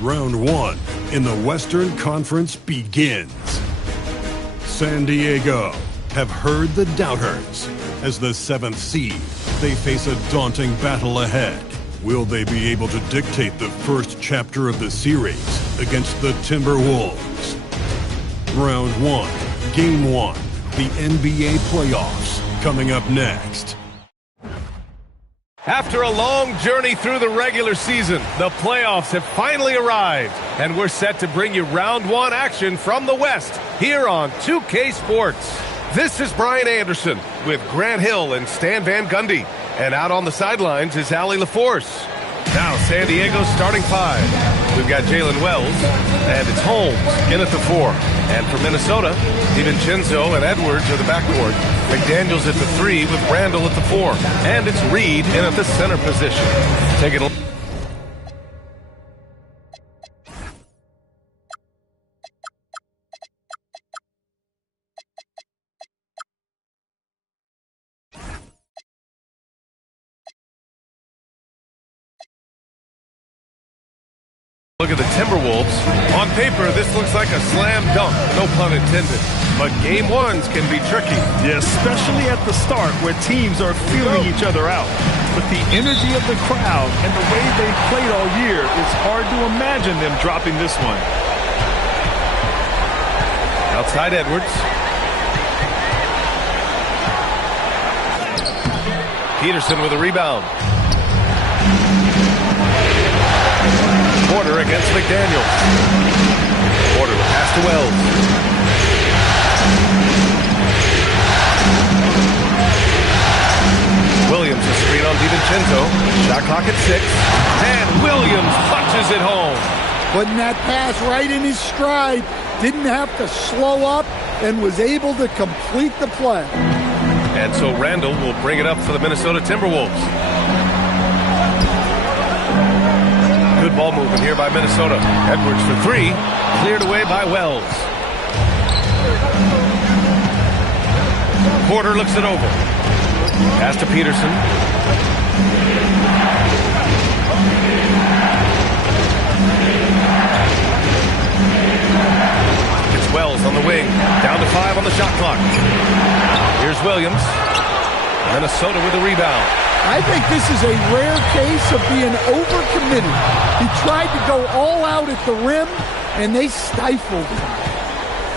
Round 1 in the Western Conference begins. San Diego have heard the doubters. As the 7th seed, they face a daunting battle ahead. Will they be able to dictate the first chapter of the series against the Timberwolves? Round 1, Game 1, the NBA playoffs, coming up next. After a long journey through the regular season, the playoffs have finally arrived, and we're set to bring you round 1 action from the West here on 2K Sports. This is Brian Anderson with Grant Hill and Stan Van Gundy, and out on the sidelines is Allie LaForce. Now San Diego's starting 5. We've got Jalen Wells, and it's Holmes in at the 4. And for Minnesota, DiVincenzo and Edwards are the backcourt. McDaniels at the 3 with Randall at the 4. And it's Reed in at the center position. Take it. Look at the Timberwolves. On paper, this looks like a slam dunk, no pun intended. But game 1s can be tricky. Yeah, especially at the start where teams are feeling each other out. But the energy of the crowd and the way they've played all year, it's hard to imagine them dropping this one. Outside Edwards. Peterson with a rebound. Porter against McDaniels. Porter pass to Wells. Williams a screen on DiVincenzo. Shot clock at 6. And Williams punches it home. Putting that pass right in his stride. Didn't have to slow up and was able to complete the play. And so Randall will bring it up for the Minnesota Timberwolves. Good ball movement here by Minnesota. Edwards for 3. Cleared away by Wells. Porter looks it over. Pass to Peterson. It's Wells on the wing. Down to 5 on the shot clock. Here's Williams. Minnesota with a rebound. I think this is a rare case of being overcommitted. He tried to go all out at the rim, and they stifled him.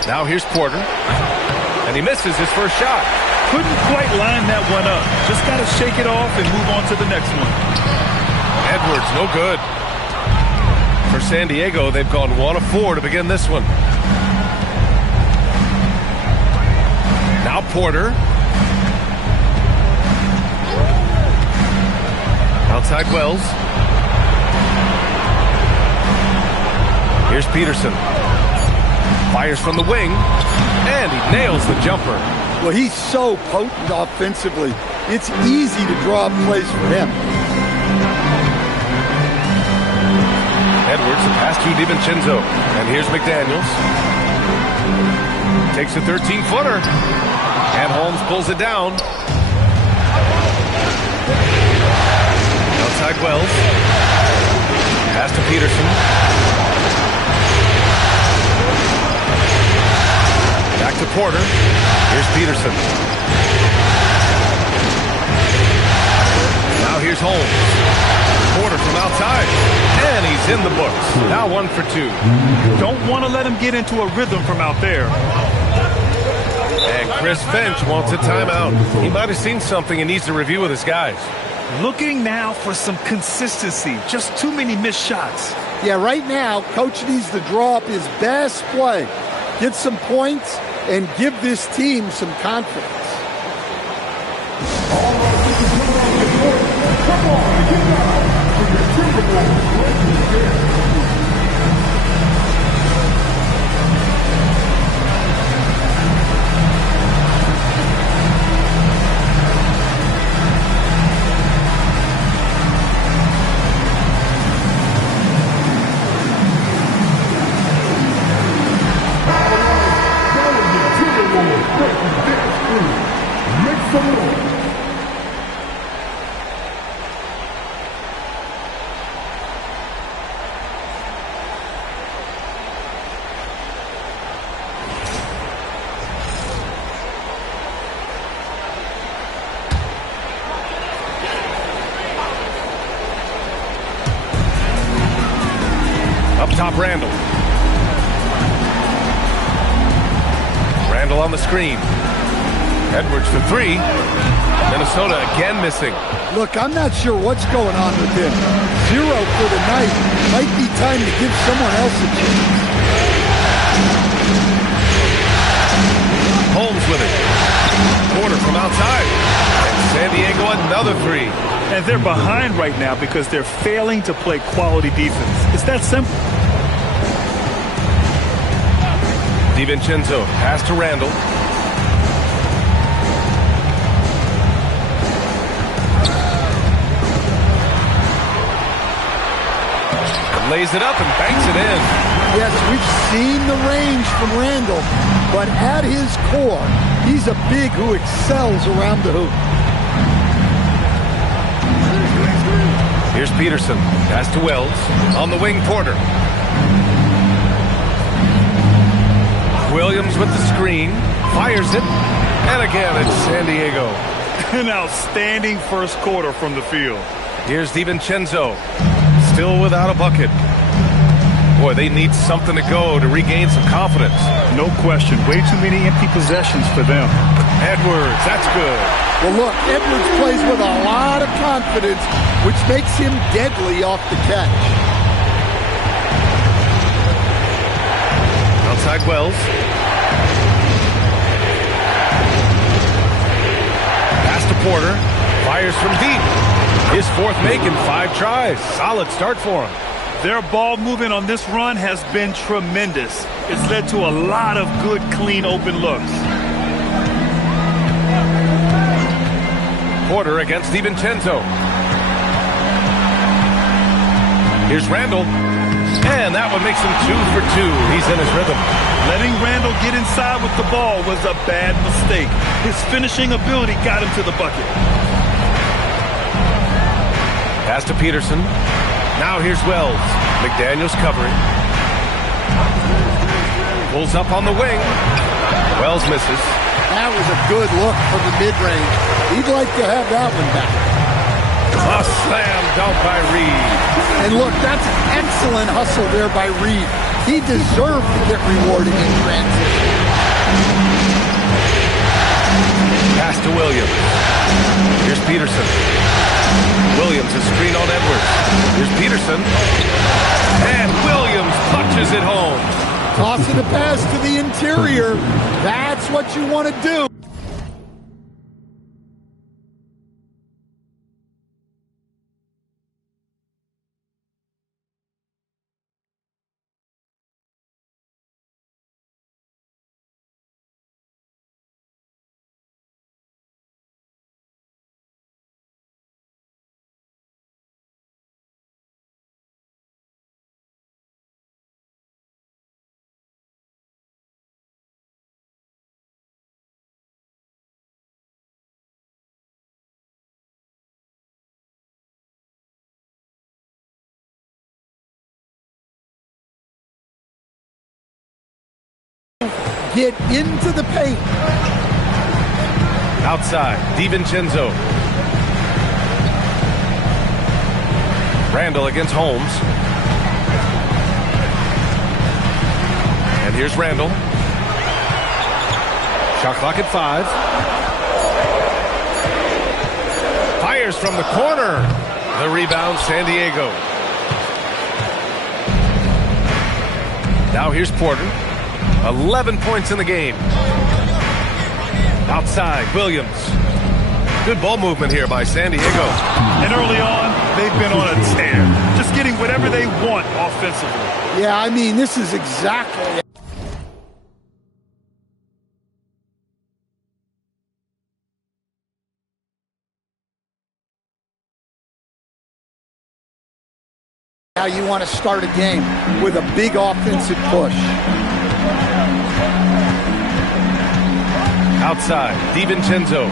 Now here's Porter, and he misses his first shot. Couldn't quite line that one up. Just got to shake it off and move on to the next one. Edwards, no good. For San Diego, they've gone 1 of 4 to begin this one. Now Porter. Outside Wells. Here's Peterson. Fires from the wing, and he nails the jumper. Well, he's so potent offensively. It's easy to draw up plays for him. Edwards, the pass to DiVincenzo. And here's McDaniels. Takes a 13-footer. And Holmes pulls it down. Outside Wells. Pass to Peterson. Back to Porter. Here's Peterson. Now here's Holmes. Porter from outside. And he's in the books. Now 1 for 2. Don't want to let him get into a rhythm from out there. And Chris Finch wants a timeout. He might have seen something and needs to review with his guys. Looking now for some consistency. Just too many missed shots. Yeah, right now, Coach needs to draw up his best play. Get some points and give this team some confidence. top Randall. Randall on the screen. Edwards for three. Minnesota again missing. Look, I'm not sure what's going on with him. 0 for the night. Might be time to give someone else a chance. Holmes with it. Porter from outside. And San Diego another three. And they're behind right now because they're failing to play quality defense. It's that simple. DiVincenzo pass to Randall. Lays it up and banks it in. Yes, we've seen the range from Randall, but at his core, he's a big who excels around the hoop. Here's Peterson. Pass to Wells. On the wing, Porter. Williams with the screen. Fires it. And again, it's San Diego. An outstanding first quarter from the field. Here's DiVincenzo. Still without a bucket. Boy, they need something to go to regain some confidence. No question. Way too many empty possessions for them. Edwards, that's good. Well, look, Edwards plays with a lot of confidence, which makes him deadly off the catch. Outside Wells. Pass to Porter. Fires from deep. His fourth make in 5 tries. Solid start for him. Their ball movement on this run has been tremendous. It's led to a lot of good, clean, open looks. Porter against DiVincenzo. Here's Randall. And that one makes him 2 for 2. He's in his rhythm. Letting Randall get inside with the ball was a bad mistake. His finishing ability got him to the bucket. Pass to Peterson. Now here's Wells. McDaniels covering. Pulls up on the wing. Wells misses. That was a good look from the mid-range. He'd like to have that one back. A slam dunk by Reed. And look, that's excellent hustle there by Reed. He deserved to get rewarded in transition. Pass to Williams. Here's Peterson. Williams is screen on Edwards. Here's Peterson. And Williams punches it home. Tossing a pass to the interior. That's what you want to do. Get into the paint. Outside, DiVincenzo. Randall against Holmes. And here's Randall. Shot clock at 5. Fires from the corner. The rebound, San Diego. Now here's Porter. 11 points in the game. Outside, Williams. Good ball movement here by San Diego. And early on, they've been on a tear. Just getting whatever they want offensively. Yeah, I mean, this is exactly how you want to start a game, with a big offensive push. Outside, DiVincenzo.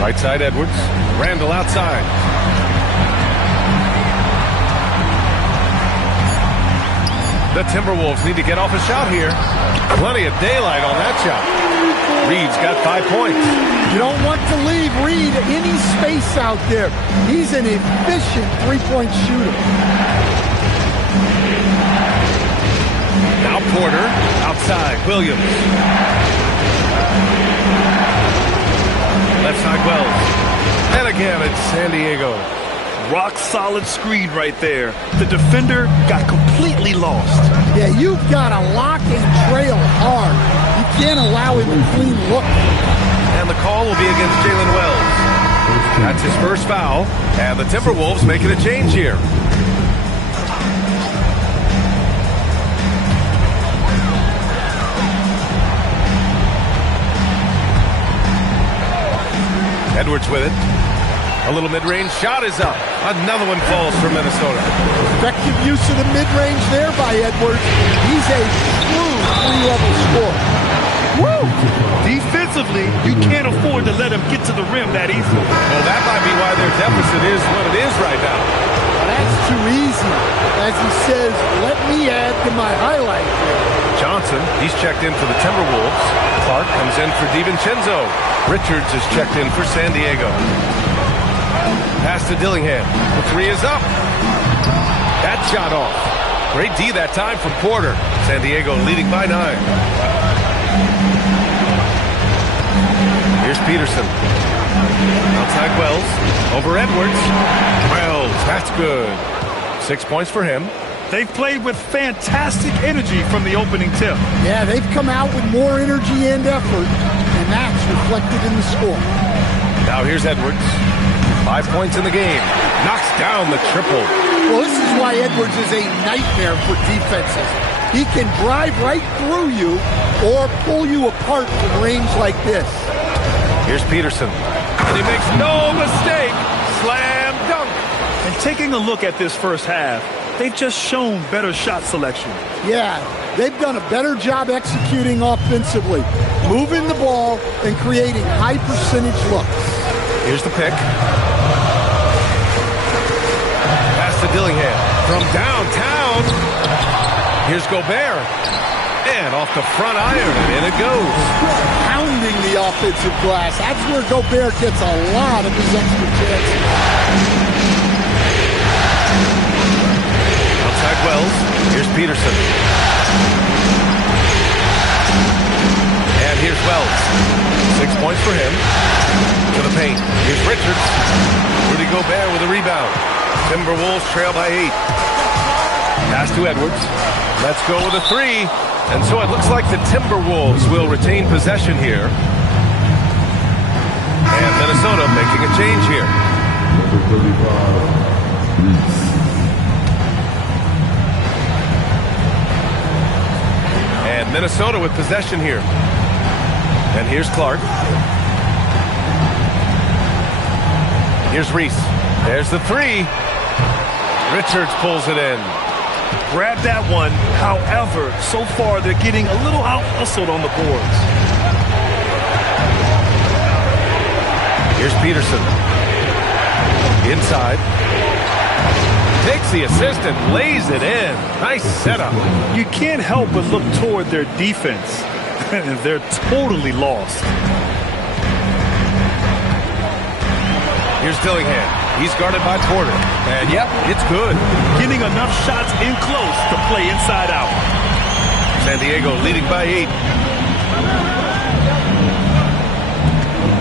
Right side, Edwards. Randall outside. The Timberwolves need to get off a shot here. Plenty of daylight on that shot. Reed's got 5 points. You don't want to leave Reed any space out there. He's an efficient three-point shooter. Now Porter outside. Williams. Left side Wells. And again, it's San Diego. Rock solid screen right there. The defender got completely lost. Yeah, you've got to lock and trail hard. You can't allow him to clean look. And the call will be against Jalen Wells. That's his first foul. And the Timberwolves making a change here. Edwards with it. A little mid-range shot is up. Another one falls for Minnesota. Effective use of the mid-range there by Edwards. He's a true three-level scorer. Woo! Defensively, you can't afford to let him get to the rim that easily. Well, that might be why their deficit is what it is right now. Well, that's too easy. As he says, let me add to my highlight reel. Johnson, he's checked in for the Timberwolves. Clark comes in for DiVincenzo. Richards is checked in for San Diego. Pass to Dillingham. The three is up. That shot off. Great D that time from Porter. San Diego leading by 9. Here's Peterson. Outside Wells. Over Edwards. Wells, that's good. 6 points for him. They've played with fantastic energy from the opening tip. Yeah, they've come out with more energy and effort, and that's reflected in the score. Now here's Edwards. 5 points in the game. Knocks down the triple. Well, this is why Edwards is a nightmare for defenses. He can drive right through you or pull you apart from range like this. Here's Peterson. And he makes no mistake. Slam dunk. And taking a look at this first half, they've just shown better shot selection. Yeah, they've done a better job executing offensively, moving the ball and creating high percentage looks. Here's the pick. Pass to Dillingham from downtown. Here's Gobert. And off the front iron, and in it goes. Pounding the offensive glass. That's where Gobert gets a lot of his extra chances. Outside Wells. Here's Peterson. And here's Wells. 6 points for him. To the paint. Here's Richards. Rudy Gobert with a rebound. Timberwolves trail by 8. Pass to Edwards. Let's go with a 3. And so it looks like the Timberwolves will retain possession here. And Minnesota making a change here. And Minnesota with possession here. And here's Clark. Here's Reese. There's the 3. Richards pulls it in. Grab that one. However, so far they're getting a little out-hustled on the boards. Here's Peterson. Inside. Takes the assist and lays it in. Nice setup. You can't help but look toward their defense. They're totally lost. Here's Dillingham. He's guarded by Porter. And yep, it's good. Getting enough shots in close to play inside out. San Diego leading by 8.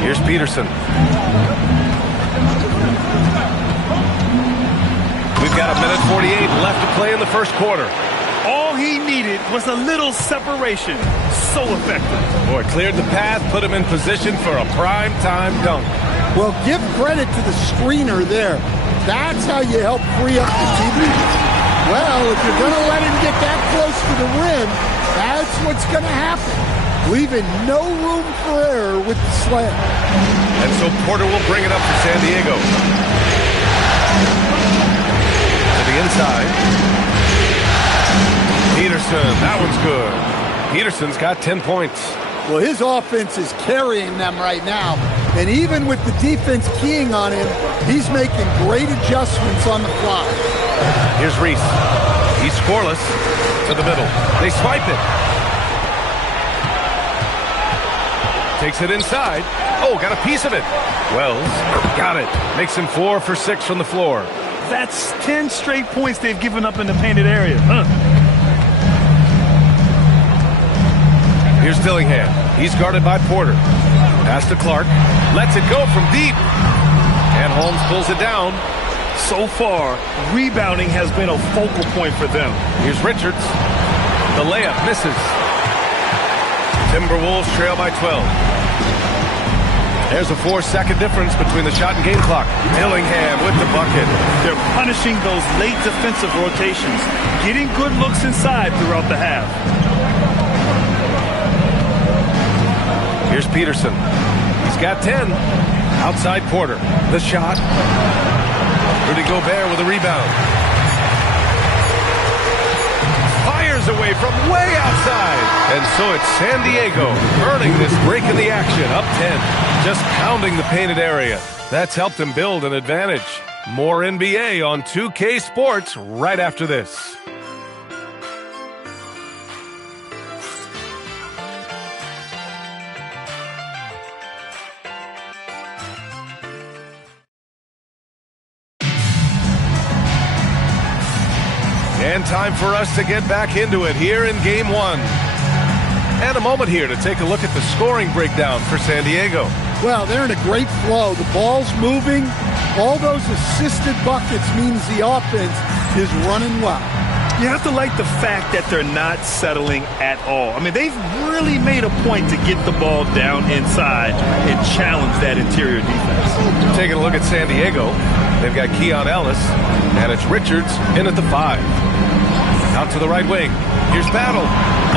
Here's Peterson. We've got 1:48 left to play in the first quarter. All he needed was a little separation. So effective. Boy, cleared the path, put him in position for a prime-time dunk. Well, give credit to the screener there. That's how you help free up the TV. Well, if you're going to let him get that close to the rim, that's what's going to happen. Leaving no room for error with the slam. And so Porter will bring it up for San Diego. To the inside. Peterson, that one's good. Peterson's got 10 points. Well, his offense is carrying them right now. And even with the defense keying on him, he's making great adjustments on the fly. Here's Reese. He's scoreless. to the middle. They swipe it. Takes it inside. Oh, got a piece of it. Wells got it. Makes him 4 for 6 from the floor. That's 10 straight points they've given up in the painted area. Here's Dillingham. He's guarded by Porter. Pass to Clark. Lets it go from deep. And Holmes pulls it down. So far, rebounding has been a focal point for them. Here's Richards. The layup misses. Timberwolves trail by 12. There's a 4-second difference between the shot and game clock. Dillingham with the bucket. They're punishing those late defensive rotations, getting good looks inside throughout the half. Here's Peterson. He's got 10. Outside Porter. The shot. Rudy Gobert with a rebound. Fires away from way outside. And so it's San Diego earning this break in the action. Up 10. Just pounding the painted area. That's helped them build an advantage. More NBA on 2K Sports right after this. And time for us to get back into it here in Game 1. And a moment here to take a look at the scoring breakdown for San Diego. Well, they're in a great flow. The ball's moving. All those assisted buckets means the offense is running well. You have to like the fact that they're not settling at all. I mean, they've really made a point to get the ball down inside and challenge that interior defense. Taking a look at San Diego, they've got Keon Ellis, and it's Richards in at the 5. Out to the right wing. Here's Battle.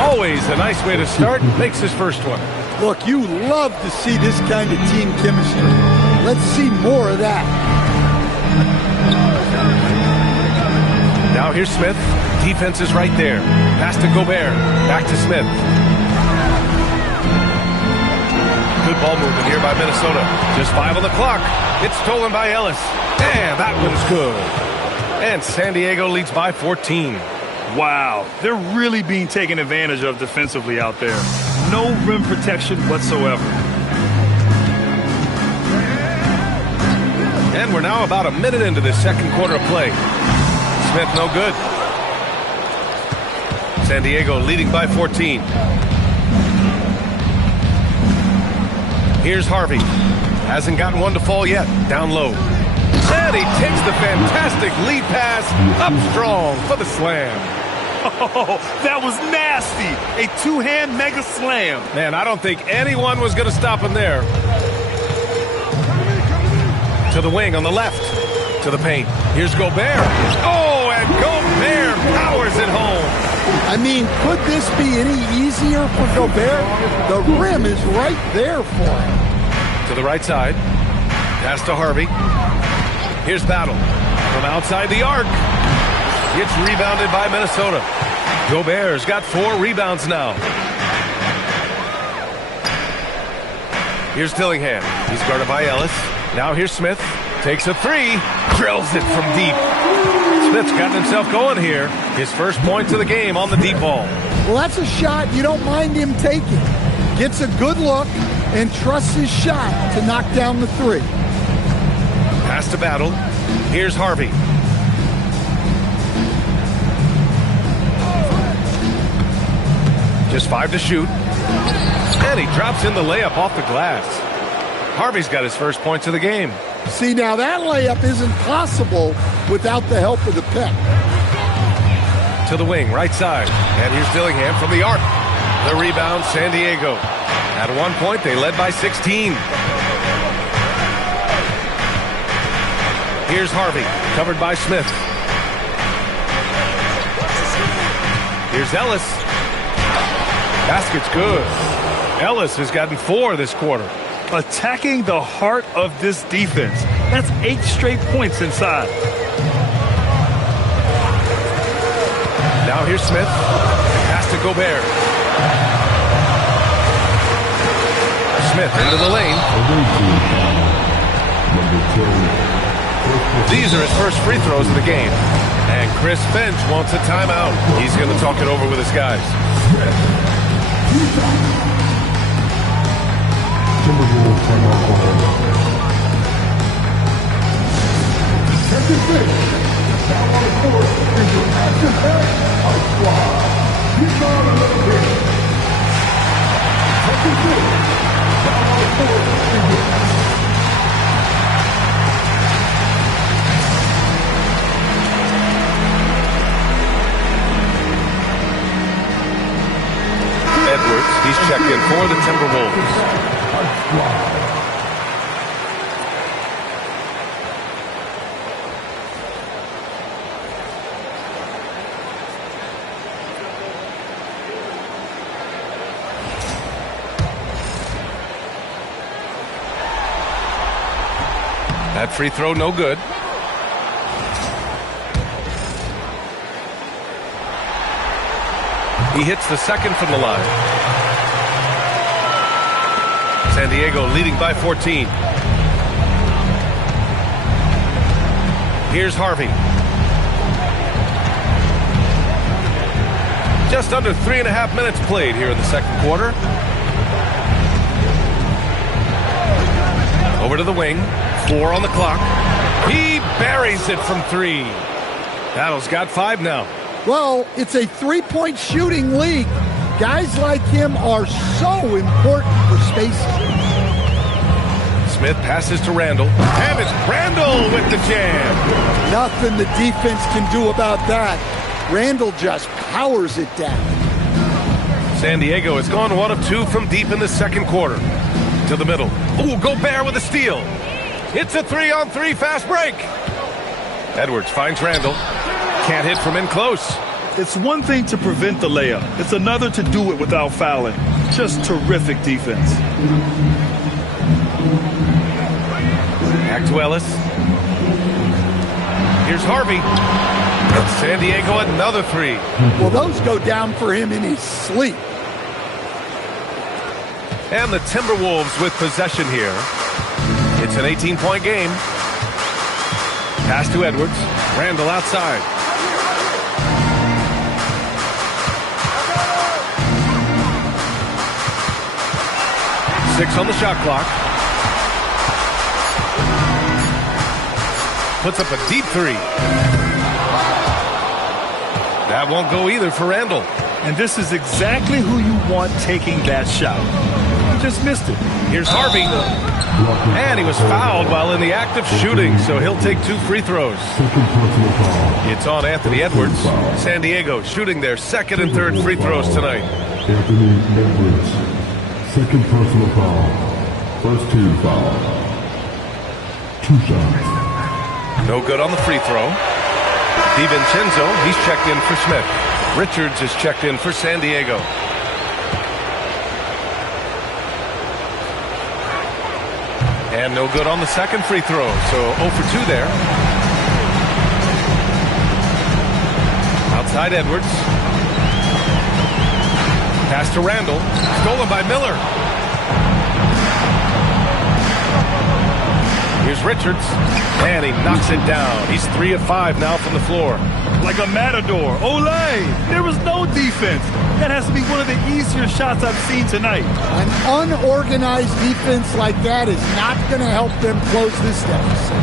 Always a nice way to start. Makes his first one. Look, you love to see this kind of team chemistry. Let's see more of that. Now here's Smith. Defense is right there. Pass to Gobert. Back to Smith. Good ball movement here by Minnesota. Just 5 on the clock. It's stolen by Ellis. And that one's good. And San Diego leads by 14. Wow, they're really being taken advantage of defensively out there. No rim protection whatsoever. And we're now about a minute into this second quarter of play. Smith no good. San Diego leading by 14. Here's Harvey. Hasn't gotten one to fall yet. Down low. And he takes the fantastic lead pass up strong for the slam. Oh, that was nasty. A two-hand mega slam. Man, I don't think anyone was going to stop him there. To the wing on the left. To the paint. Here's Gobert. Oh, and Gobert powers it home. I mean, could this be any easier for Gobert? The rim is right there for him. To the right side. Pass to Harvey. Here's Battle. From outside the arc. It's rebounded by Minnesota. Gobert's got 4 rebounds now. Here's Dillingham. He's guarded by Ellis. Now here's Smith. Takes a 3. Drills it from deep. Smith's gotten himself going here. His first points of the game on the deep ball. Well, that's a shot you don't mind him taking. Gets a good look and trusts his shot to knock down the 3. Pass to Battle. Here's Harvey. Just 5 to shoot. And he drops in the layup off the glass. Harvey's got his first points of the game. See, now that layup isn't possible without the help of the pick. To the wing, right side. And here's Dillingham from the arc. The rebound, San Diego. At one point, they led by 16. Here's Harvey, covered by Smith. Here's Ellis. Basket's good. Ellis has gotten 4 this quarter. Attacking the heart of this defense. That's 8 straight points inside. Now here's Smith. Pass to Gobert. Smith into the lane. These are his first free throws of the game. And Chris Finch wants a timeout. He's going to talk it over with his guys. Edwards, he's checked in for the Timberwolves. That free throw no good. He hits the second from the line. San Diego leading by 14. Here's Harvey. Just under 3.5 minutes played here in the second quarter. Over to the wing. 4 on the clock. He buries it from 3. Battle's got 5 now. Well, it's a three-point shooting league. Guys like him are so important for spacing. Smith passes to Randall. And it's Randall with the jam. Nothing the defense can do about that. Randall just powers it down. San Diego has gone 1 of 2 from deep in the second quarter. To the middle. Ooh, Gobert with a steal. It's a 3-on-3 fast break. Edwards finds Randall. Can't hit from in close. It's one thing to prevent the layup. It's another to do it without fouling. Just terrific defense. Back to Ellis. Here's Harvey. And San Diego another 3. Well, those go down for him in his sleep. And the Timberwolves with possession here. It's an 18-point game. Pass to Edwards. Randall outside. Six on the shot clock. Puts up a deep 3. That won't go either for Randall. And this is exactly who you want taking that shot. You just missed it. Here's Harvey. And he was fouled while in the act of shooting, so he'll take 2 free throws. It's on Anthony Edwards. San Diego shooting their second and third free throws tonight. Anthony Edwards, second personal foul. First team foul. 2 shots. No good on the free throw. DiVincenzo, he's checked in for Smith. Richards is checked in for San Diego. And no good on the second free throw, so 0 for 2 there. Outside Edwards. Pass to Randall. Stolen by Miller. Here's Richards. And he knocks it down. He's 3 of 5 now from the floor. Like a matador. Olay! There was no defense. That has to be one of the easier shots I've seen tonight. An unorganized defense like that is not going to help them close this deficit.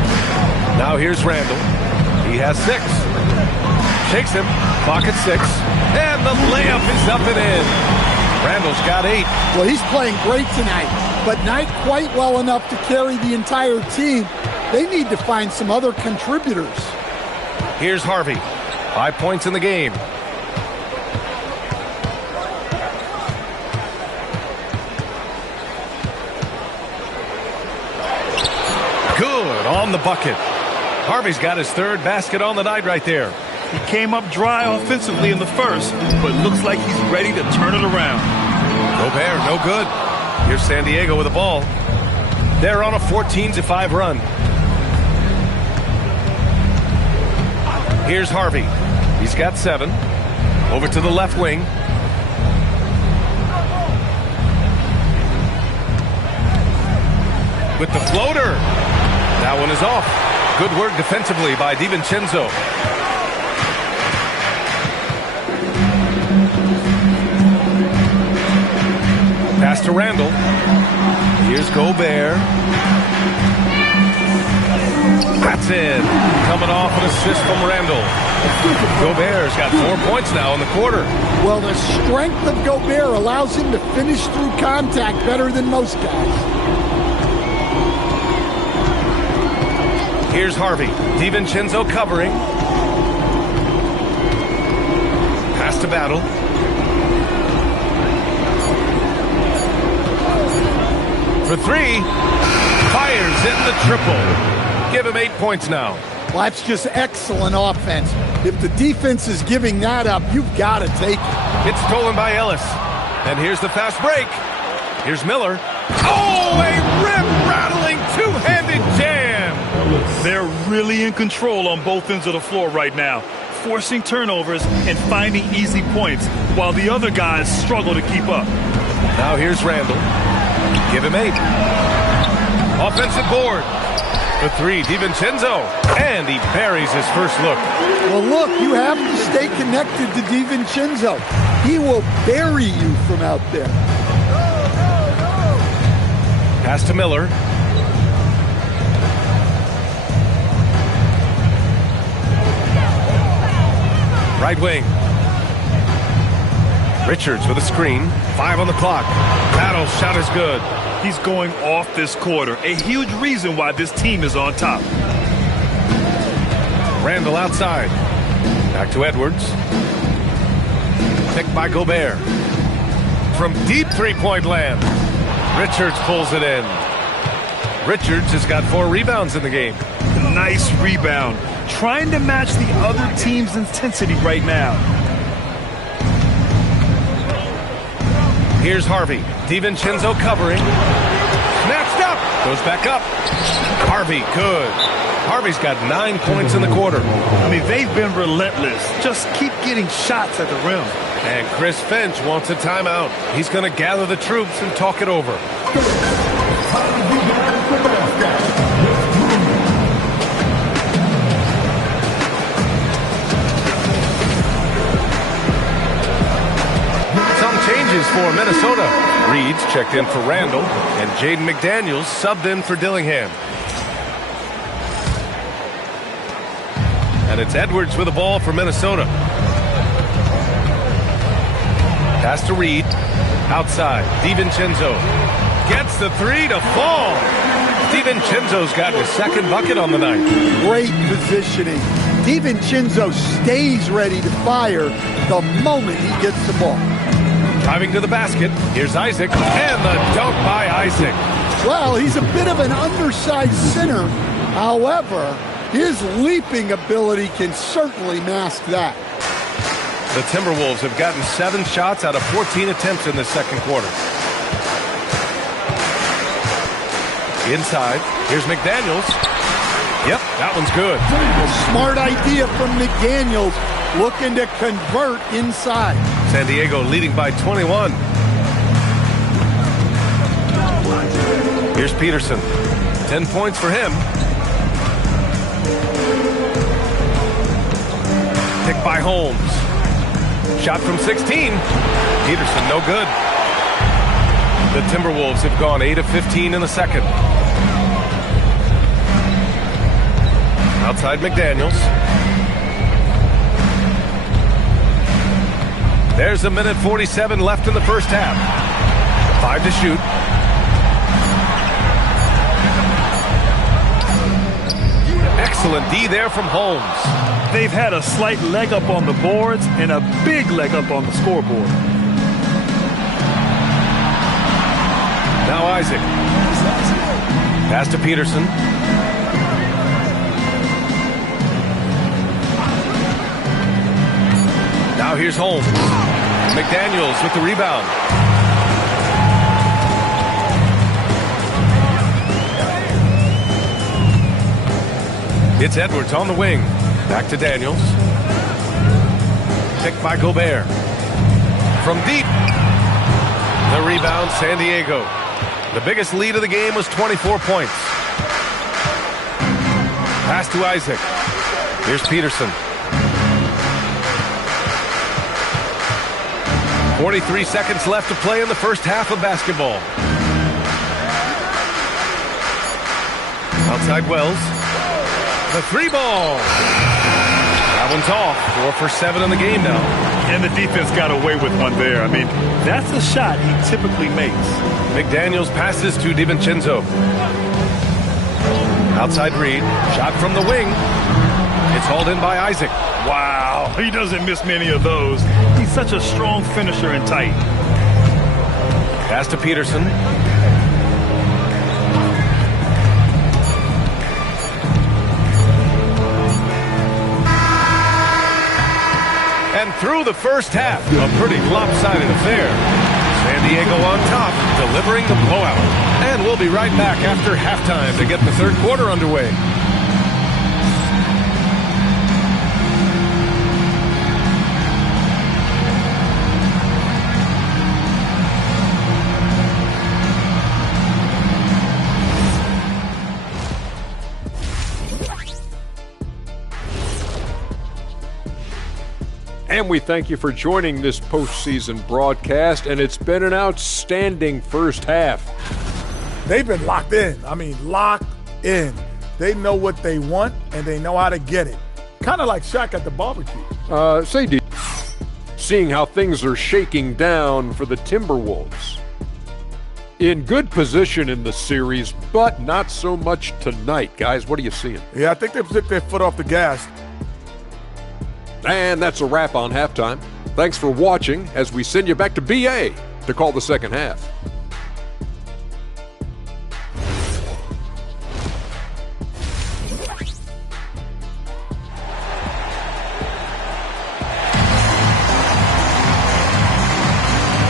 Now here's Randall. He has 6. Shakes him. Clock at 6. And the layup is up and in. Randall's got 8. Well, he's playing great tonight, but not quite well enough to carry the entire team. They need to find some other contributors. Here's Harvey. 5 points in the game. Good on the bucket. Harvey's got his 3rd basket on the night right there. He came up dry offensively in the first, but looks like he's ready to turn it around. Gobert, no good. Here's San Diego with the ball. They're on a 14-5 run. Here's Harvey. He's got 7. Over to the left wing. With the floater. That one is off. Good work defensively by DiVincenzo. Pass to Randall. Here's Gobert. That's in. Coming off an assist from Randall. Gobert's got 4 points now in the quarter. Well, the strength of Gobert allows him to finish through contact better than most guys. Here's Harvey. DiVincenzo covering. Pass to Battle. For three. Fires in the triple. Give him 8 points now. Well, that's just excellent offense. If the defense is giving that up, you've got to take it. It's stolen by Ellis. And here's the fast break. Here's Miller. Oh, a rip-rattling two-handed jam. They're really in control on both ends of the floor right now, forcing turnovers and finding easy points while the other guys struggle to keep up. Now here's Randall. Give him 8. Offensive board. For 3, DiVincenzo. And he buries his first look. Well, look, you have to stay connected to DiVincenzo. He will bury you from out there. Pass to Miller. Right wing. Richards with a screen. 5 on the clock. Battle shot is good. He's going off this quarter. A huge reason why this team is on top. Randall outside. Back to Edwards. Picked by Gobert. From deep three-point land. Richards pulls it in. Richards has got 4 rebounds in the game. Nice rebound. Trying to match the other team's intensity right now. Here's Harvey. DiVincenzo covering. Snatched up. Goes back up. Harvey, good. Harvey's got 9 points in the quarter. I mean, they've been relentless. Just keep getting shots at the rim. And Chris Finch wants a timeout. He's going to gather the troops and talk it over. Changes for Minnesota. Reed's checked in for Randall, and Jaden McDaniels subbed in for Dillingham. And it's Edwards with the ball for Minnesota. Pass to Reed. Outside. DiVincenzo gets the 3 to fall. DiVincenzo's got his second bucket on the night. Great positioning. DiVincenzo stays ready to fire the moment he gets the ball. Driving to the basket. Here's Isaac. And the dunk by Isaac. Well, he's a bit of an undersized center. However, his leaping ability can certainly mask that. The Timberwolves have gotten 7 shots out of 14 attempts in the second quarter. Inside. Here's McDaniels. Yep, that one's good. A smart idea from McDaniels, looking to convert inside. San Diego leading by 21. Here's Peterson. 10 points for him. Picked by Holmes. Shot from 16. Peterson, no good. The Timberwolves have gone 8 of 15 in the second. Outside McDaniels. There's a minute 47 left in the first half. 5 to shoot. Excellent D there from Holmes. They've had a slight leg up on the boards and a big leg up on the scoreboard. Now Isaac. Pass to Peterson. Now here's Holmes. McDaniels with the rebound. It's Edwards on the wing. Back to Daniels. Picked by Gobert. From deep. The rebound, San Diego. The biggest lead of the game was 24 points. Pass to Isaac. Here's Peterson. 43 seconds left to play in the first half of basketball. Outside Wells. The three ball. That one's off. 4 for 7 in the game now. And the defense got away with one there. I mean, that's a shot he typically makes. McDaniels passes to DiVincenzo. Outside Reed. Shot from the wing. It's hauled in by Isaac. Wow, he doesn't miss many of those. He's such a strong finisher and tight. Pass to Peterson. And through the first half, a pretty lopsided affair. San Diego on top, delivering the blowout. And we'll be right back after halftime to get the third quarter underway. And we thank you for joining this postseason broadcast, and it's been an outstanding first half. They've been locked in. I mean, locked in. They know what they want, and they know how to get it. Kind of like Shaq at the barbecue. Say, D, seeing how things are shaking down for the Timberwolves. In good position in the series, but not so much tonight. Guys, what are you seeing? Yeah, I think they took their foot off the gas. And that's a wrap on halftime. Thanks for watching as we send you back to BA to call the second half.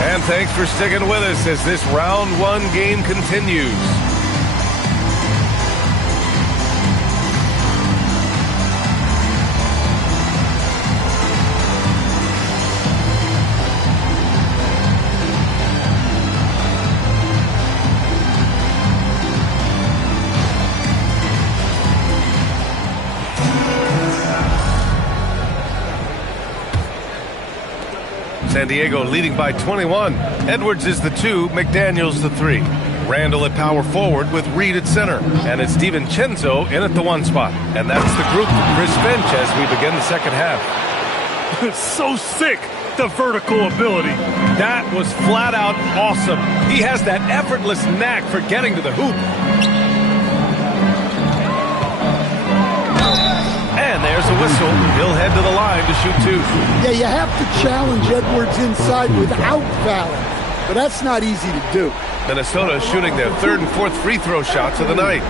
And thanks for sticking with us as this round one game continues. San Diego leading by 21. Edwards is the 2, McDaniels the 3. Randall at power forward with Reed at center. And it's DiVincenzo in at the 1 spot. And that's the group to Chris Finch as we begin the second half. It's so sick, the vertical ability. That was flat out awesome. He has that effortless knack for getting to the hoop. And there's a whistle. He'll head to the line to shoot 2. Yeah, you have to challenge Edwards inside without fouling, but that's not easy to do. Minnesota shooting their 3rd and 4th free throw shots of the night.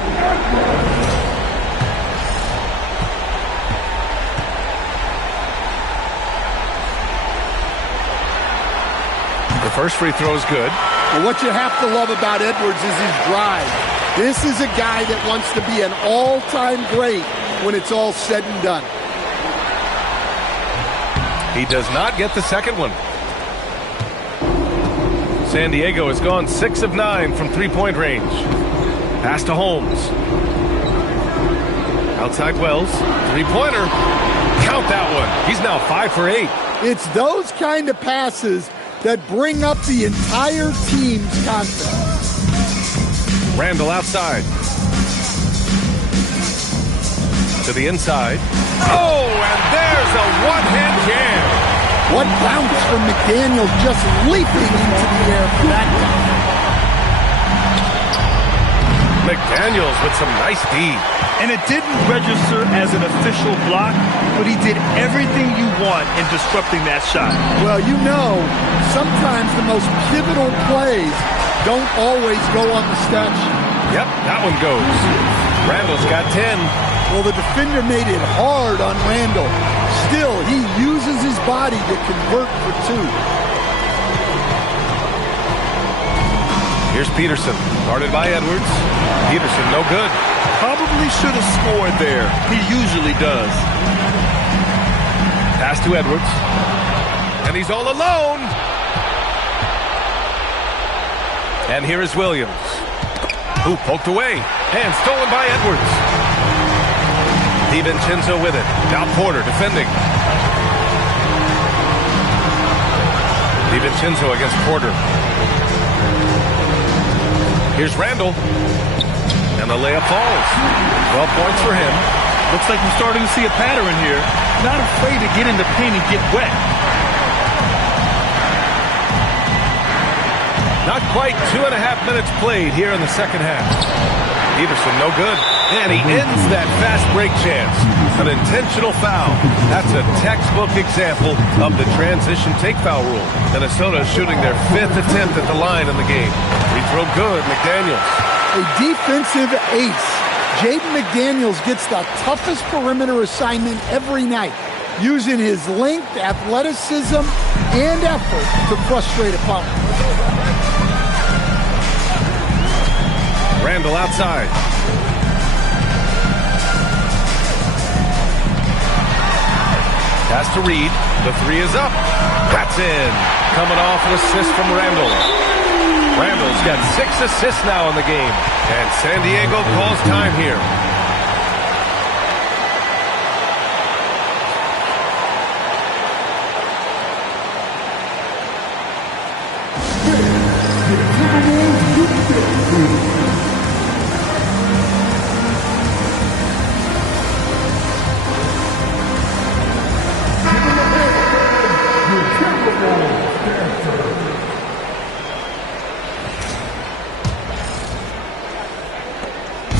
The first free throw is good. And what you have to love about Edwards is his drive. This is a guy that wants to be an all-time great when it's all said and done. He does not get the second one. San Diego has gone 6 of 9 from three-point range. Pass to Holmes. Outside Wells. Three-pointer. Count that one. He's now 5 for 8. It's those kind of passes that bring up the entire team's confidence. Randall outside. To the inside. Oh, and there's a one-hand jam. What bounce from McDaniel, just leaping into the air for that guy. McDaniels with some nice D. And it didn't register as an official block, but he did everything you want in disrupting that shot. Well, you know, sometimes the most pivotal plays don't always go on the stat sheet. Yep, that one goes. Randall's got 10. Well, the defender made it hard on Randall. Still, he uses his body to convert for 2. Here's Peterson, guarded by Edwards. Peterson, no good. Probably should have scored there. He usually does. Pass to Edwards. And he's all alone. And here is Williams. Who poked away. And stolen by Edwards. DiVincenzo with it. Now Porter defending. DiVincenzo against Porter. Here's Randall. And the layup falls. 12 points for him. Looks like we're starting to see a pattern here. Not afraid to get in the paint and get wet. Not quite 2.5 minutes played here in the second half. Peterson, no good. And he ends that fast break chance. An intentional foul. That's a textbook example of the transition take foul rule. Minnesota shooting their 5th attempt at the line in the game. Free throw good, McDaniels. A defensive ace. Jaden McDaniels gets the toughest perimeter assignment every night, using his length, athleticism, and effort to frustrate opponents. Randall outside. Pass to Reed. The three is up. That's in. Coming off an assist from Randall. Randall's got 6 assists now in the game. And San Diego calls time here.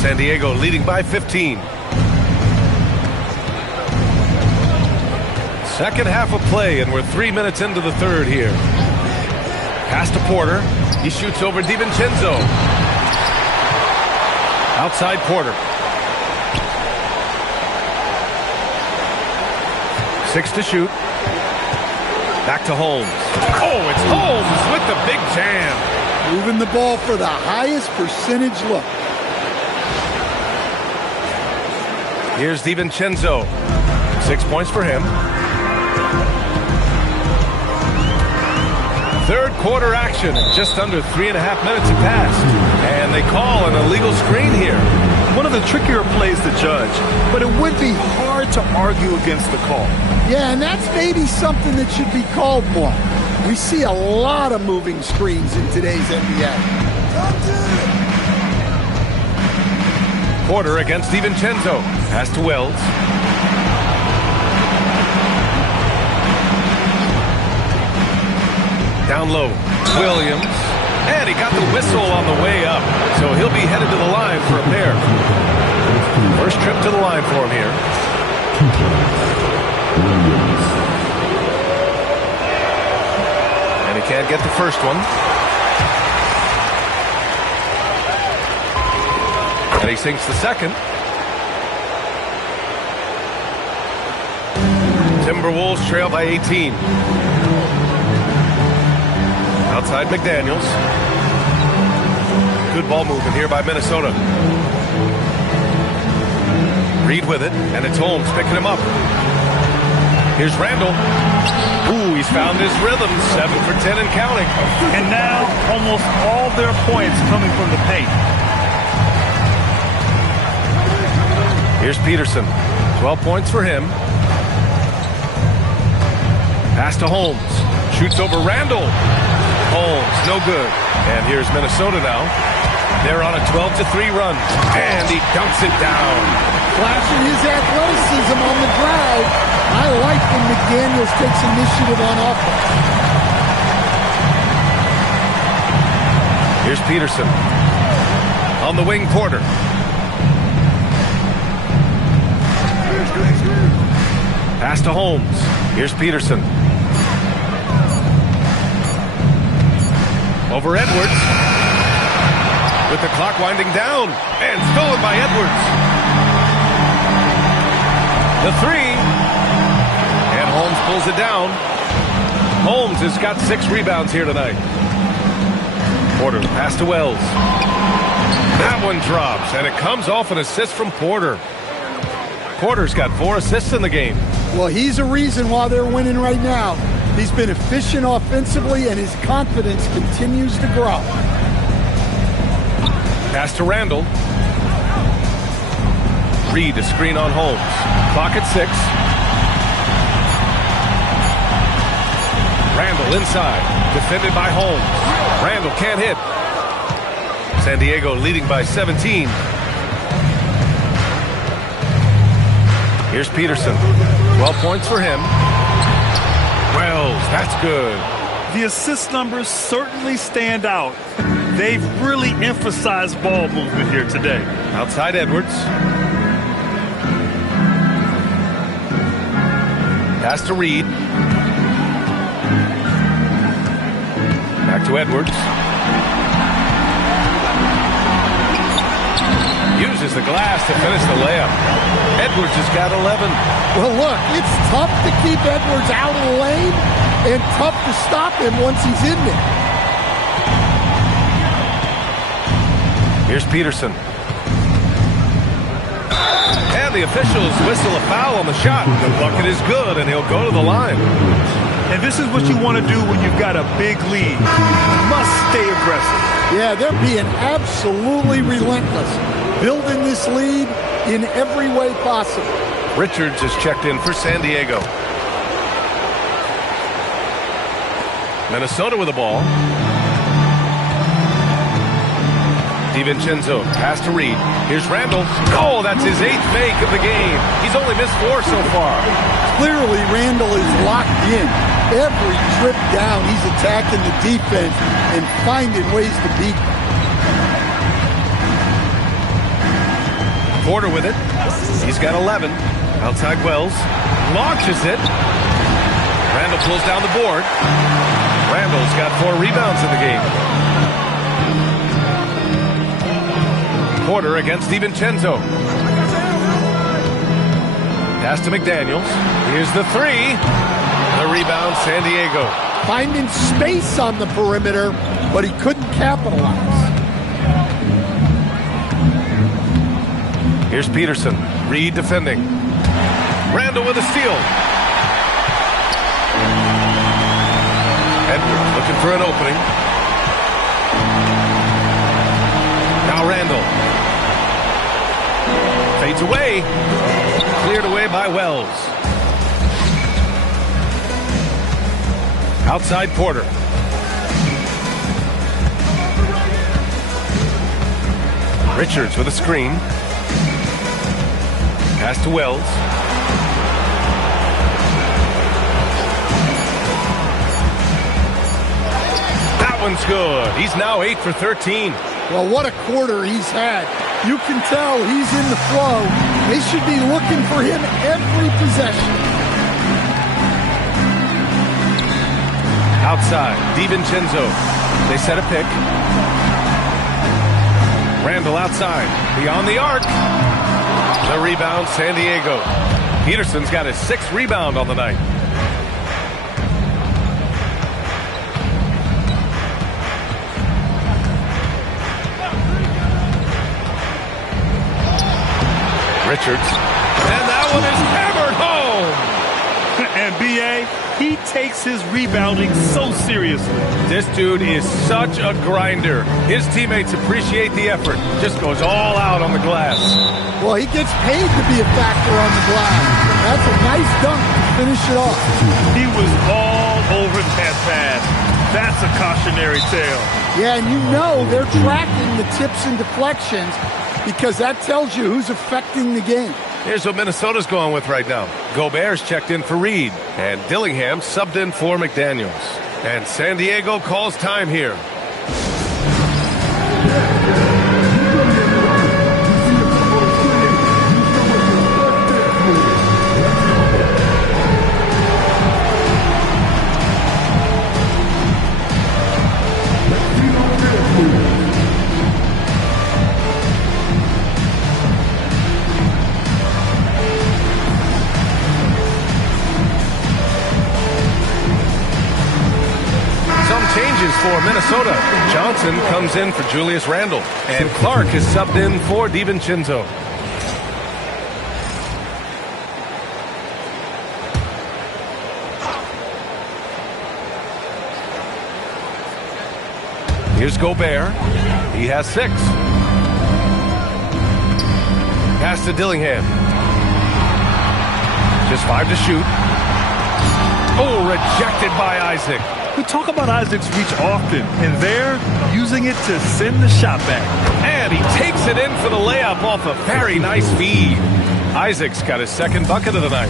San Diego leading by 15. Second half of play, and we're 3 minutes into the third here. Pass to Porter. He shoots over DiVincenzo. Outside Porter. 6 to shoot. Back to Holmes. Oh, it's Holmes with the big jam. Moving the ball for the highest percentage look. Here's DiVincenzo. 6 points for him. Third quarter action. Just under 3.5 minutes have passed. And they call an illegal screen here. One of the trickier plays to judge, but it would be hard to argue against the call. Yeah, and that's maybe something that should be called more. We see a lot of moving screens in today's NBA. Porter against DiVincenzo. Pass to Wells. Down low. Williams. And he got the whistle on the way up. So he'll be headed to the line for a pair. First trip to the line for him here. And he can't get the first one. And he sinks the second. Timberwolves trail by 18. Outside McDaniels. Good ball movement here by Minnesota. Reed with it, and it's Holmes picking him up. Here's Randall. Ooh, he's found his rhythm. 7 for 10 and counting. And now almost all their points coming from the paint. Here's Peterson. 12 points for him. Pass to Holmes. Shoots over Randall. Holmes, no good. And here's Minnesota now. They're on a 12-3 run. And he dunks it down. Flashing his athleticism on the drive. I like when McDaniels takes initiative on offense. Here's Peterson. On the wing, Porter. Pass to Holmes. Here's Peterson. Over Edwards. With the clock winding down. And stolen by Edwards. The three. And Holmes pulls it down. Holmes has got 6 rebounds here tonight. Porter, pass to Wells. That one drops, and it comes off an assist from Porter. Porter's got 4 assists in the game. Well, he's a reason why they're winning right now. He's been efficient offensively, and his confidence continues to grow. Pass to Randall. Reed, a screen on Holmes. Clock at 6. Randall Randall inside. Defended by Holmes. Randall can't hit. San Diego leading by 17. Here's Peterson. 12 points for him. Wells, that's good. The assist numbers certainly stand out. They've really emphasized ball movement here today. Outside Edwards. Pass to Reed. Back to Edwards. Uses the glass to finish the layup. Edwards has got 11. Well, look, it's tough to keep Edwards out of the lane and tough to stop him once he's in there. Here's Peterson. And the officials whistle a foul on the shot. The bucket is good, and he'll go to the line. And this is what you want to do when you've got a big lead. You must stay aggressive. Yeah, they're being absolutely relentless, building this lead in every way possible. Richards is checked in for San Diego. Minnesota with the ball. DiVincenzo, pass to Reed. Here's Randall. Oh, that's his 8th make of the game. He's only missed 4 so far. Clearly, Randall is locked in. Every trip down, he's attacking the defense and finding ways to beat them. Porter with it. He's got 11. Outside Wells. Launches it. Randall pulls down the board. Randall's got 4 rebounds in the game. Porter against DiVincenzo. Pass to McDaniels. Here's the 3. The rebound, San Diego. Finding space on the perimeter, but he couldn't capitalize. Here's Peterson. Reed defending. Randall with a steal. Edwards looking for an opening. Now Randall. Fades away. Cleared away by Wells. Outside Porter. Richards with a screen. Pass to Wells. That one's good. He's now 8 for 13. Well, what a quarter he's had. You can tell he's in the flow. They should be looking for him every possession. Outside, DiVincenzo. They set a pick. Randall outside. Beyond the arc. The rebound, San Diego. Peterson's got his 6th rebound on the night. Richards. And that one is hammered home. And B.A., he takes his rebounding so seriously. This dude is such a grinder. His teammates appreciate the effort. Just goes all out on the glass. Well, he gets paid to be a factor on the glass. That's a nice dunk to finish it off. He was all over that pass. That's a cautionary tale. Yeah, and you know they're tracking the tips and deflections because that tells you who's affecting the game. Here's what Minnesota's going with right now. Gobert's checked in for Reed, and Dillingham subbed in for McDaniels. And San Diego calls time here. For Minnesota, Johnson comes in for Julius Randle, and Clark is subbed in for DiVincenzo. Here's Gobert. He has 6. Pass to Dillingham. Just 5 to shoot. Oh, rejected by Isaac. We talk about Isaac's reach often, and they're using it to send the shot back. And he takes it in for the layup off a very nice feed. Isaac's got his second bucket of the night.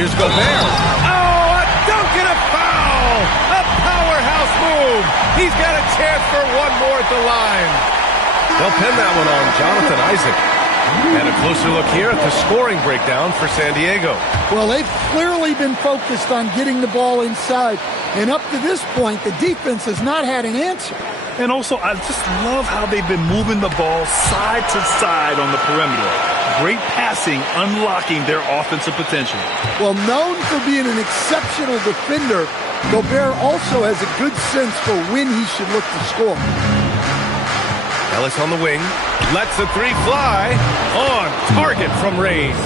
Here's Gobert. Oh, a dunk and a foul! A powerhouse move! He's got a chance for one more at the line. They'll pin that one on Jonathan Isaac. And a closer look here at the scoring breakdown for San Diego. Well, they've clearly been focused on getting the ball inside. And up to this point, the defense has not had an answer. And also, I just love how they've been moving the ball side to side on the perimeter. Great passing, unlocking their offensive potential. Well, known for being an exceptional defender, Gobert also has a good sense for when he should look to score. Ellis on the wing, lets the three fly, on target from range.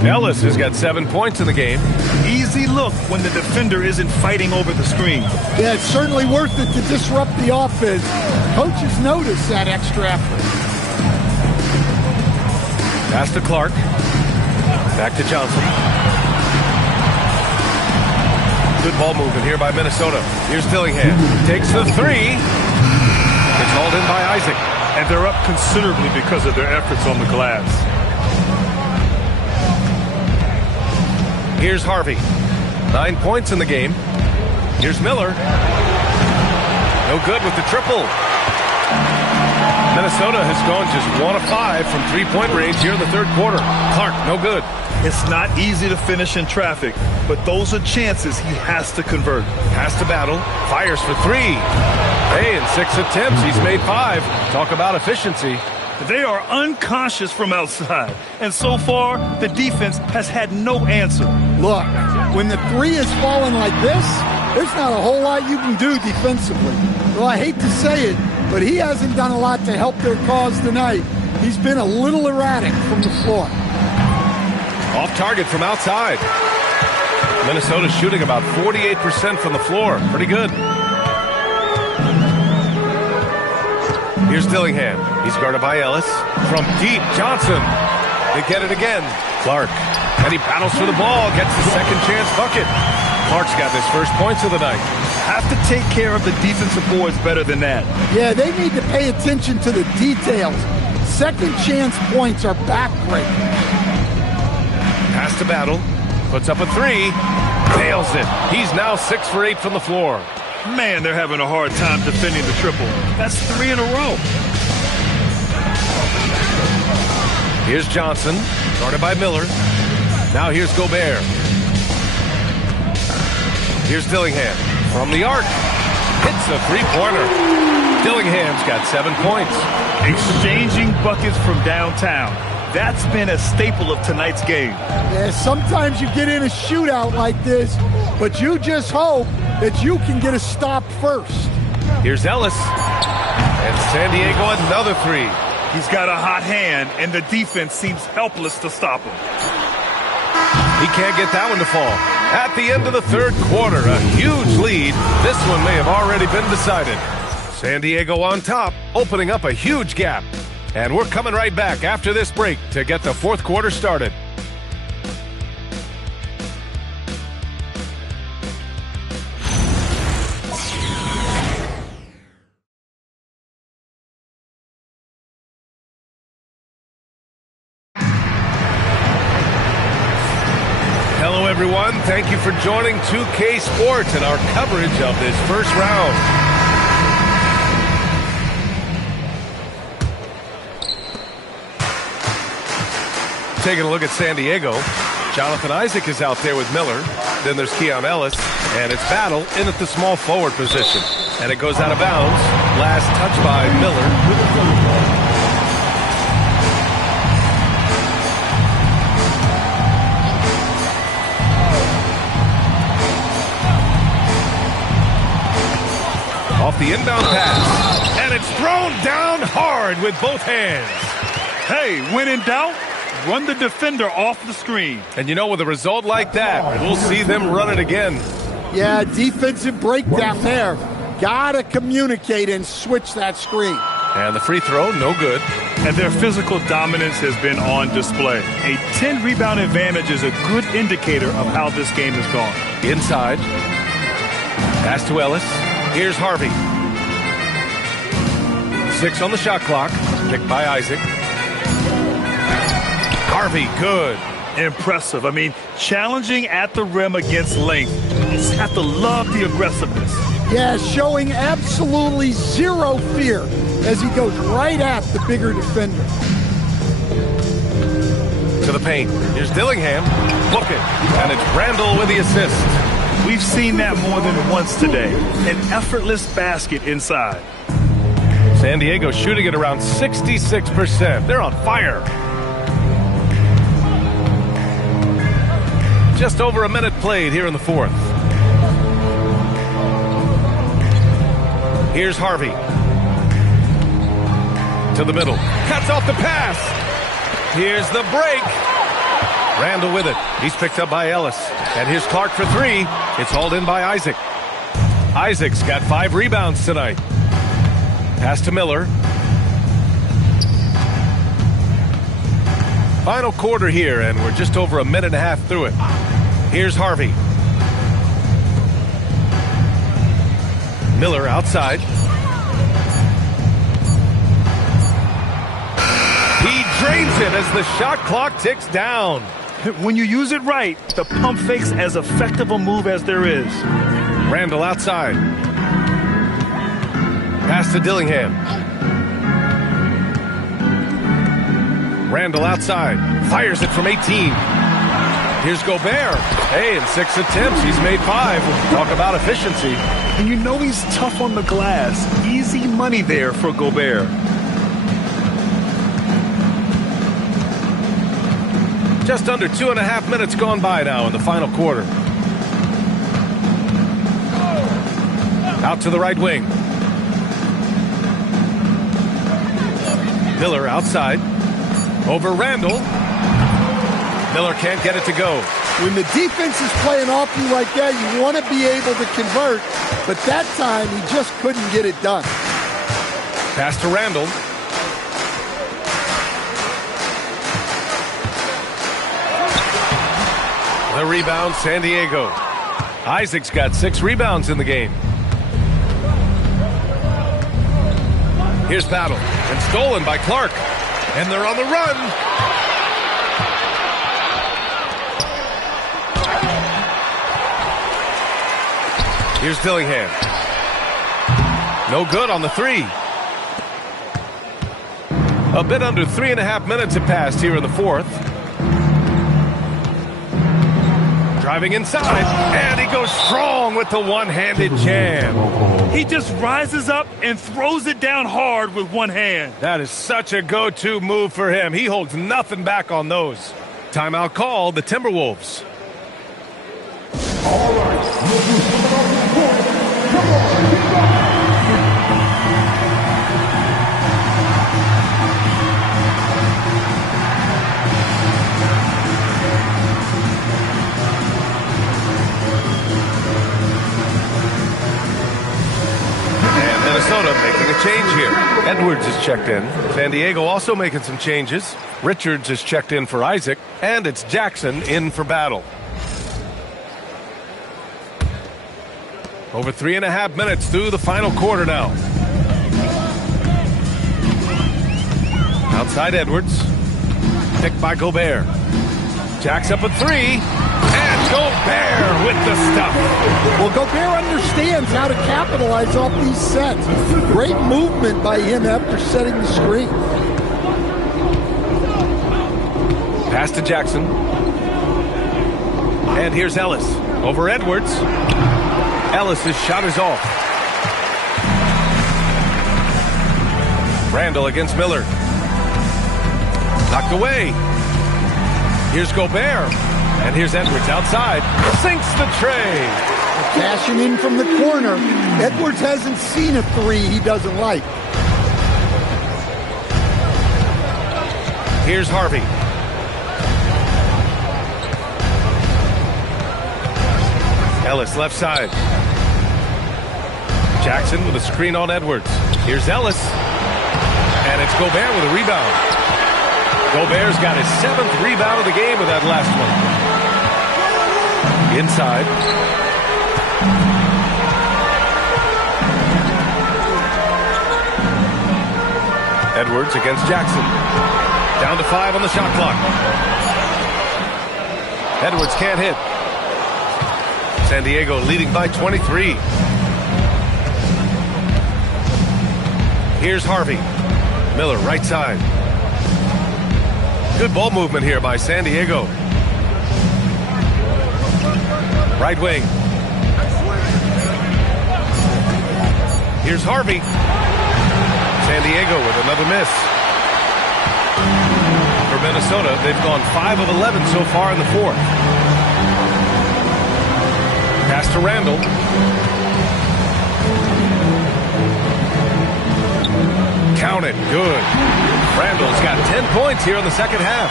Ellis has got 7 points in the game. Easy look when the defender isn't fighting over the screen. Yeah, it's certainly worth it to disrupt the offense. Coaches notice that extra effort. Pass to Clark. Back to Johnson. Good ball movement here by Minnesota. Here's Dillingham. Takes the three. It's hauled in by Isaac. And they're up considerably because of their efforts on the glass. Here's Harvey. 9 points in the game. Here's Miller. No good with the triple. Minnesota has gone just 1 of 5 from three-point range here in the third quarter. Clark, no good. It's not easy to finish in traffic, but those are chances he has to convert. Has to battle. Fires for three. Hey, in 6 attempts, he's made 5. Talk about efficiency. They are unconscious from outside, and so far, the defense has had no answer. Look, when the three is falling like this, there's not a whole lot you can do defensively. Well, I hate to say it, but he hasn't done a lot to help their cause tonight. He's been a little erratic from the floor. Off target from outside. Minnesota's shooting about 48% from the floor. Pretty good. Here's Dillingham. He's guarded by Ellis. From deep, Johnson. They get it again. Clark. And he battles for the ball. Gets the second chance bucket. Clark's got his first points of the night. Have to take care of the defensive boards better than that. Yeah, they need to pay attention to the details. Second chance points are backbreaking. Has to battle. Puts up a three. Nails it. He's now 6 for 8 from the floor. Man, they're having a hard time defending the triple. That's 3 in a row. Here's Johnson, guarded by Miller. Now here's Gobert. Here's Dillingham from the arc. Hits a three-pointer. Dillingham's got 7 points. Exchanging buckets from downtown. That's been a staple of tonight's game. Yeah, sometimes you get in a shootout like this, but you just hope that you can get a stop first. Here's Ellis. And San Diego another three. He's got a hot hand, and the defense seems helpless to stop him. He can't get that one to fall. At the end of the third quarter, a huge lead. This one may have already been decided. San Diego on top, opening up a huge gap. And we're coming right back after this break to get the fourth quarter started. Hello, everyone. Thank you for joining 2K Sports and our coverage of this first round. Taking a look at San Diego. Jonathan Isaac is out there with Miller. Then there's Keon Ellis. And it's Battle in at the small forward position. And it goes out of bounds. Last touch by Miller with the football. Off the inbound pass. And it's thrown down hard with both hands. Hey, when in doubt, run the defender off the screen. And you know, with a result like that, we'll see them run it again. Yeah, defensive breakdown there. Gotta communicate and switch that screen. And the free throw, no good. And their physical dominance has been on display. A 10-rebound advantage is a good indicator of how this game has gone. Inside. Pass to Ellis. Here's Harvey. 6 on the shot clock. Picked by Isaac. Harvey, good. Impressive. I mean, challenging at the rim against length. You just have to love the aggressiveness. Yeah, showing absolutely zero fear as he goes right at the bigger defender. To the paint. Here's Dillingham. Looking. And it's Randall with the assist. We've seen that more than once today. An effortless basket inside. San Diego shooting at around 66%. They're on fire. Just over a minute played here in the fourth. Here's Harvey. To the middle. Cuts off the pass. Here's the break. Randall with it. He's picked up by Ellis. And here's Clark for three. It's hauled in by Isaac. Isaac's got 5 rebounds tonight. Pass to Miller. Final quarter here, and we're just over a minute and a half through it. Here's Harvey. Miller outside. He drains it as the shot clock ticks down. When you use it right, the pump fake's as effective a move as there is. Randall outside. Pass to Dillingham. Randall outside. Fires it from 18. Here's Gobert. Hey, in 6 attempts, he's made 5. Talk about efficiency. And you know he's tough on the glass. Easy money there for Gobert. Just under 2.5 minutes gone by now in the final quarter. Out to the right wing. Miller outside. Over Randall. Miller can't get it to go. When the defense is playing off you like that, you want to be able to convert, but that time he just couldn't get it done. Pass to Randall. The rebound, San Diego. Isaac's got 6 rebounds in the game. Here's Battle, and stolen by Clark. And they're on the run. Here's Dillingham. No good on the 3. A bit under 3.5 minutes have passed here in the fourth. Driving inside, and he goes strong with the one-handed jam. He just rises up and throws it down hard with one hand. That is such a go-to move for him. He holds nothing back on those. Timeout called, the Timberwolves. All right, come on. Minnesota making a change here. Edwards is checked in. San Diego also making some changes. Richards is checked in for Isaac. And it's Jackson in for Battle. Over 3.5 minutes through the final quarter now. Outside Edwards. Picked by Gobert. Jacks up a 3. And Gobert with the stuff. Well, Gobert understands how to capitalize off these sets. Great movement by him after setting the screen. Pass to Jackson. And here's Ellis. Over Edwards. Ellis' shot is off. Randall against Miller. Knocked away. Here's Gobert. And here's Edwards outside. Sinks the tray. Cashing in from the corner. Edwards hasn't seen a 3 he doesn't like. Here's Harvey. Ellis left side. Jackson with a screen on Edwards. Here's Ellis. And it's Gobert with a rebound. Gobert's got his 7th rebound of the game with that last one. Inside. Edwards against Jackson. Down to 5 on the shot clock. Edwards can't hit. San Diego leading by 23. Here's Harvey. Miller right side. Good ball movement here by San Diego. Right wing. Here's Harvey. San Diego with another miss. For Minnesota, they've gone 5 of 11 so far in the fourth. Pass to Randall. Count it. Good. Randall's got 10 points here in the second half.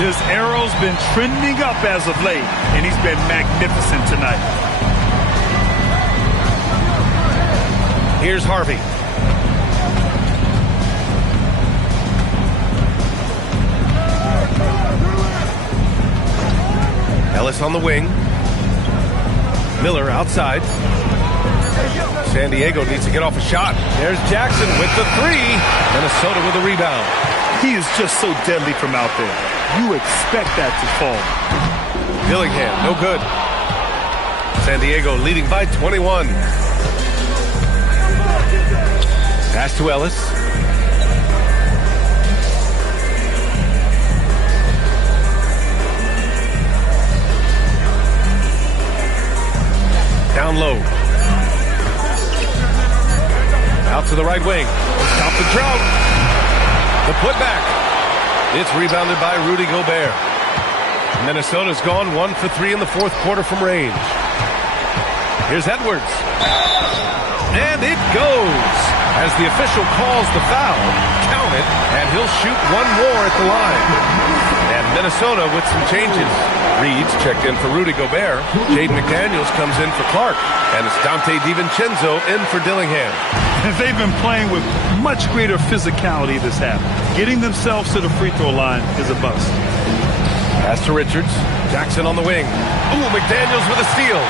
His arrow's been trending up as of late, and he's been magnificent tonight. Here's Harvey. Ellis on the wing. Miller outside. San Diego needs to get off a shot. There's Jackson with the three. Minnesota with a rebound. He is just so deadly from out there. You expect that to fall. Dillingham, no good. San Diego leading by 21. Pass to Ellis. Down low. Out to the right wing. Stop the drought. The putback. It's rebounded by Rudy Gobert. Minnesota's gone 1 for 3 in the fourth quarter from range. Here's Edwards. And it goes. As the official calls the foul, count it, and he'll shoot one more at the line. And Minnesota with some changes. Reed's checked in for Rudy Gobert. Jaden McDaniels comes in for Clark. And it's Dante DiVincenzo in for Dillingham. And they've been playing with much greater physicality this half. Getting themselves to the free throw line is a bust. Pass to Richards. Jackson on the wing. Ooh, McDaniels with a steal.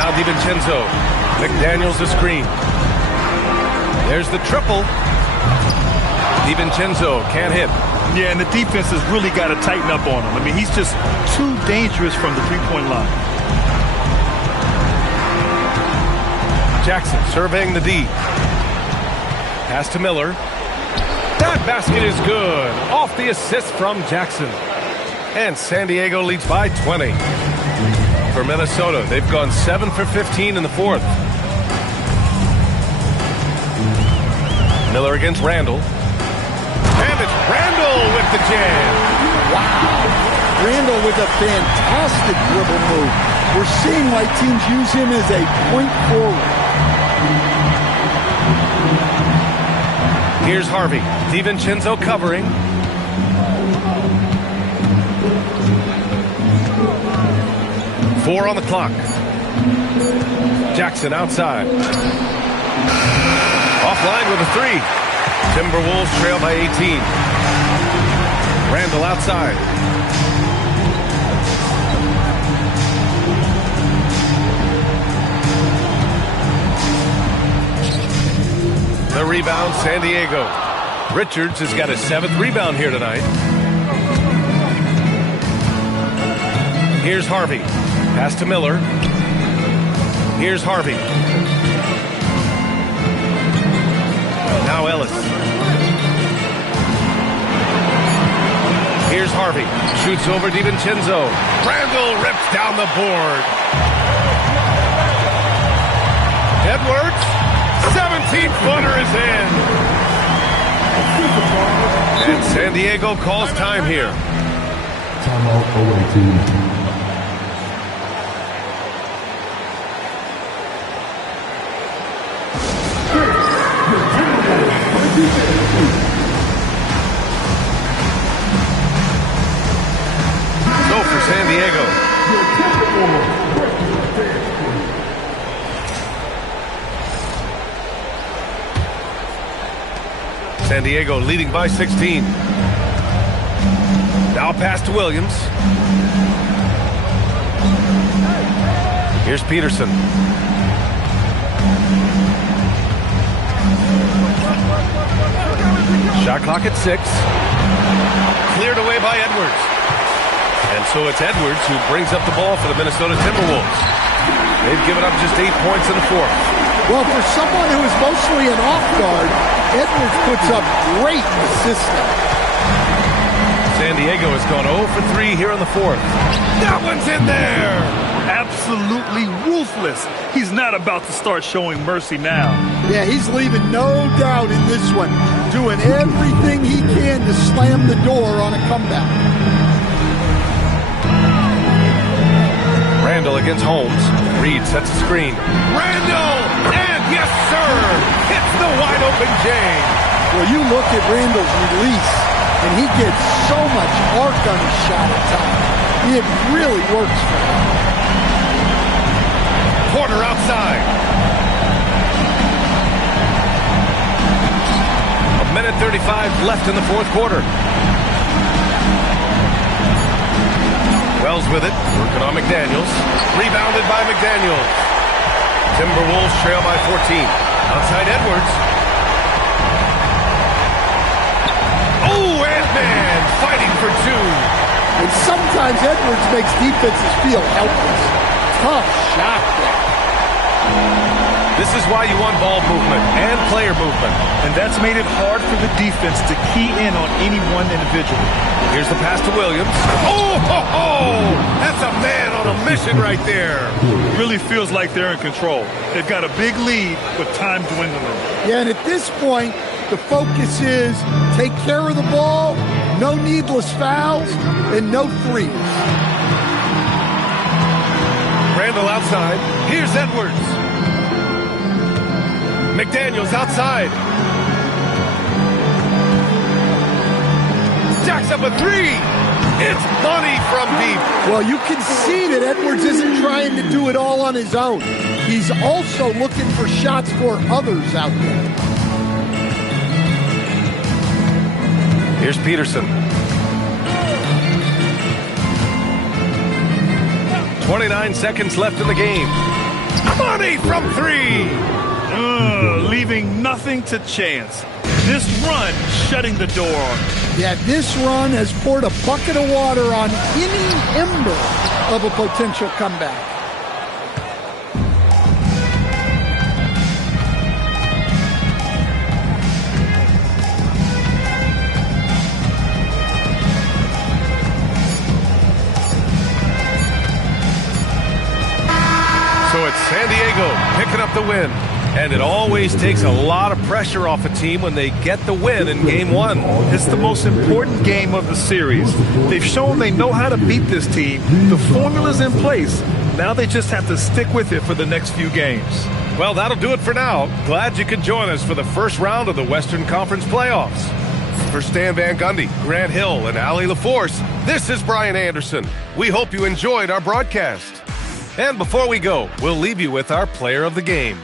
Now DiVincenzo. McDaniels a screen. There's the triple. DiVincenzo can't hit. Yeah, and the defense has really got to tighten up on him. I mean, he's just too dangerous from the three-point line. Jackson surveying the D. Pass to Miller. That basket is good. Off the assist from Jackson. And San Diego leads by 20. For Minnesota, they've gone 7 for 15 in the fourth. Miller against Randall. And it's Randall with the jam. Wow. Randall with a fantastic dribble move. We're seeing why teams use him as a point forward. Here's Harvey. DiVincenzo covering. Four on the clock. Jackson outside. Offline with a three. Timberwolves trail by 18. Randall outside. The rebound, San Diego. Richards has got his 7th rebound here tonight. Here's Harvey. Pass to Miller. Here's Harvey. Now Ellis. Here's Harvey. Shoots over DiVincenzo. Randall rips down the board. Edwards. 17-footer is in. And San Diego calls time here. Timeout away team. Go for San Diego. San Diego leading by 16. Now pass to Williams. Here's Peterson. Shot clock at 6. Cleared away by Edwards. And so it's Edwards who brings up the ball for the Minnesota Timberwolves. They've given up just 8 points in the fourth. Well, for someone who is mostly an off guard, Edwards puts up great assistance. San Diego has gone 0 for 3 here in the fourth. That one's in there! Absolutely ruthless. He's not about to start showing mercy now. Yeah, he's leaving no doubt in this one, doing everything he can to slam the door on a comeback. Randall against Holmes. Reed sets a screen. Randall! And yes, sir! Hits the wide open James. Well, you look at Randall's release, and he gets so much arc on his shot at times. It really works for him. Porter outside. 1:35 left in the fourth quarter. Wells with it, working on McDaniels. Rebounded by McDaniels. Timberwolves trail by 14. Outside Edwards. Oh, Ant-Man fighting for 2. And sometimes Edwards makes defenses feel helpless. Tough shot there. This is why you want ball movement and player movement. And that's made it hard for the defense to key in on any one individual. Here's the pass to Williams. Oh, ho, ho! That's a man on a mission right there. It really feels like they're in control. They've got a big lead with time dwindling. Yeah, and at this point, the focus is take care of the ball, no needless fouls, and no threes. Randall outside. Here's Edwards. McDaniels outside. Jacks up a 3. It's money from deep. Well, you can see that Edwards isn't trying to do it all on his own. He's also looking for shots for others out there. Here's Peterson. 29 seconds left in the game. Money from 3. Leaving nothing to chance. This run shutting the door on him. Yeah, this run has poured a bucket of water on any ember of a potential comeback. So it's San Diego picking up the win. And it always takes a lot of pressure off a team when they get the win in Game 1. It's the most important game of the series. They've shown they know how to beat this team. The formula's in place. Now they just have to stick with it for the next few games. Well, that'll do it for now. Glad you could join us for the first round of the Western Conference playoffs. For Stan Van Gundy, Grant Hill, and Allie LaForce, this is Brian Anderson. We hope you enjoyed our broadcast. And before we go, we'll leave you with our player of the game.